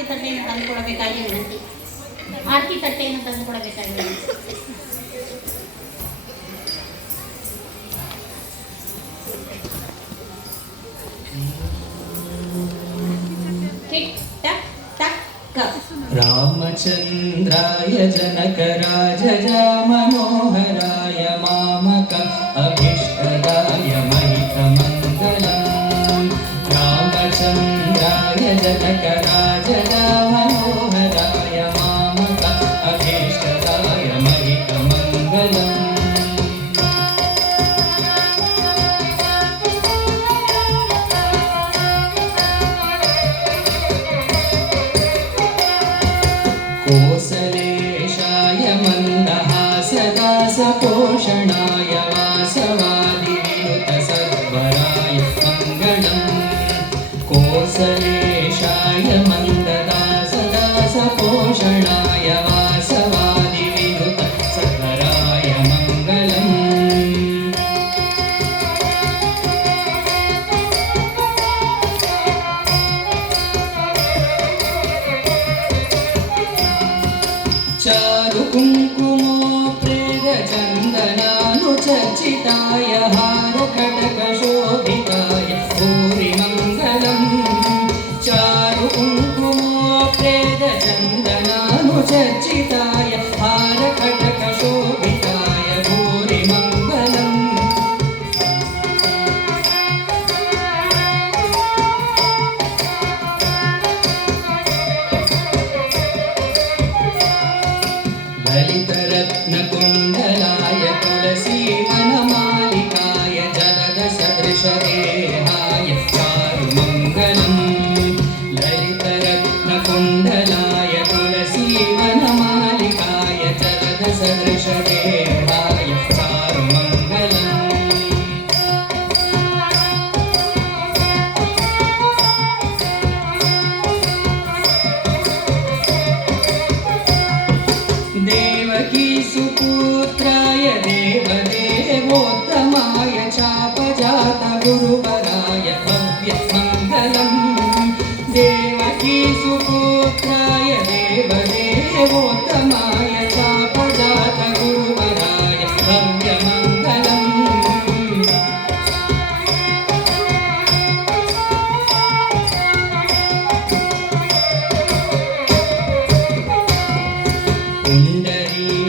ಆರತಿ ತಟ್ಟೆಯನ್ನು ತಂದುಕೊಡಬೇಕಾಗಿ ವಿನಂತಿ. ಆರತಿ ತಟ್ಟೆಯನ್ನು ತಂದುಕೊಡಬೇಕಾಗಿ ವಿನಂತಿ. रामचन्द्राय जनकराजजा मनोहराय मामक अभीष्टदाय महितमङ्गलम्। रामचन्द्राय जनकराजजा मनोहराय मामक अभीष्टदाय महितमङ्गलम्। कोसलेशाय मन्दहासदासपोषणाय वासवादिविनुतसत्वराय मङ्गलम्। कोसलेशाय मन्ददासदासपोषणाय वासवादिविनुतसत्वराय मङ्गलम्। चारु कुङ्कुमो प्रेरचन्दनानुचर्चिताय हारकटकशोभिताय भूरिमङ्गलम्। चारु कुङ्कुमो प्रेरचन्दनानुचर्चिताय हारकटकशोभिताय भूरिमङ्गलम्। ललितरत्नकुण्डलाय तुलसीवनमालिकाय जलदसदृशदेहाय चारुमङ्गलम्। ललितरत्नकुण्डलाय तुलसीवनमालिकाय जलदसदृशदेहाय चारुमङ्गलम्। देवकी सुपुत्राय देवदेवोत्तमाय चापजात गुरुवराय भव्यमङ्गलम्। देवकी सुपुत्राय देवदेवोत्तमाय चापजात गुरुवराय भव्यमङ्गलम्।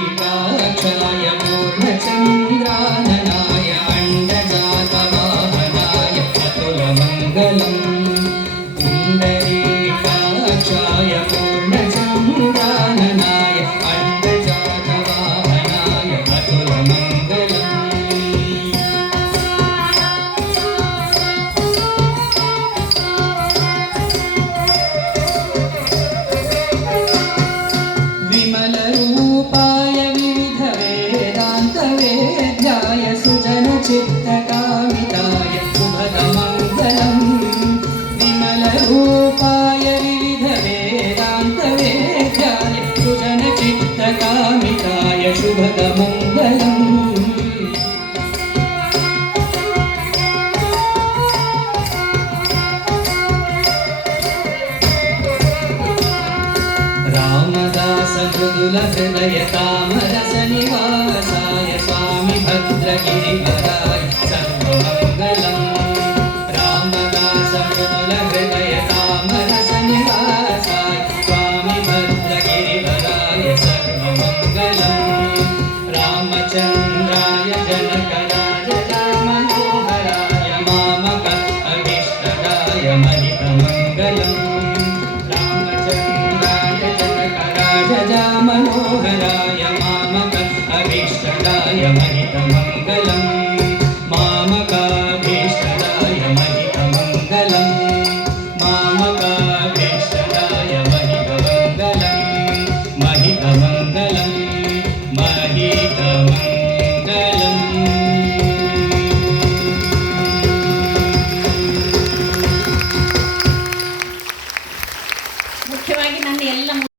पुण्डरीकाक्षाय पूर्णचन्द्राननाय अण्डजातवाहनाय अतुलमङ्गलम्। पुण्डरीकाक्षाय पूर्णचन्द्राननाय अण्डजातवाहनाय अतुलमङ्गलम्। विमलरूपाय विविधवेदान्तवेद्याय सुजनचित्तकामिताय शुभदमङ्गलम्। विमलरूपाय विविधवेदान्तवेद्याय सुजनचित्तकामिताय शुभदमङ्गलम्। रामदास मृदुलहृदय तामरसनिवासाय स्वामी भद्रगिरिवराय सर्वमङ्गलम्। रामदास मृदुलहृदय तामरसनिवासाय स्वामी भद्रगिरिवराय सर्वमङ्गलम्। रामचन्द्राय जनकराजजा मनोहराय मामक अभीष्टदाय महितमङ्गलम्। राजा मनोहराय मामक अभीष्टदाय महितमङ्गलम्। मामकाभीष्टदाय महितमङ्गलम्। मामकाभीष्टदाय महितमङ्गलम्। महितमङ्गलम् महितमङ्गलम्।